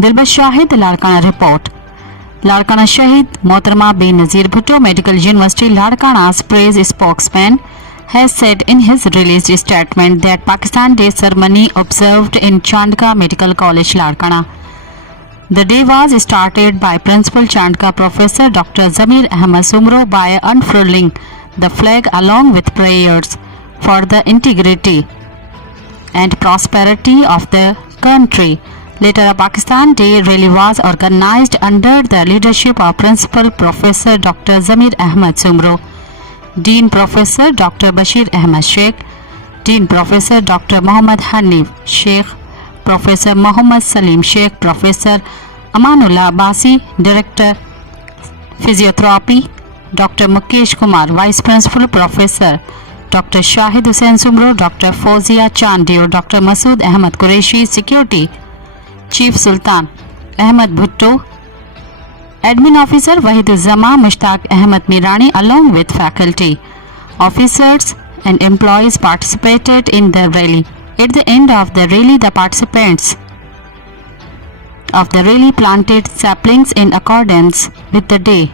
Dilbar shahid Larkana report. Larkana Shahid Mohtरमा Benazir Bhutto Medical University Larkana's praise spokesman has said in his released statement that Pakistan Day ceremony observed in Chandka Medical College Larkana. The day was started by Principal Chandka Professor Dr. Zamir Ahmad Sumro by unfurling the flag along with prayers for the integrity and prosperity of the country. Later, a Pakistan Day rally was organized under the leadership of Principal Professor Dr. Zamir Ahmad Sumro, Dean Professor Dr. Bashir Ahmad Sheikh, Dean Professor Dr. Muhammad Hanif Sheikh, Professor Muhammad Salim Sheikh, Professor Amanullah Basi, Director Physiotherapy, Dr. Mukesh Kumar, Vice Principal Professor Dr. Shahid Hussain Sumro, Dr. Fozia Chandio, Dr. Masood Ahmad Qureshi, Security Chief Sultan Ahmad Bhutto, Admin Officer Wahid-uz-Zama Mushtaq Ahmad Mirani, along with faculty, officers and employees participated in the rally. At the end of the rally, the participants of the rally planted saplings in accordance with the day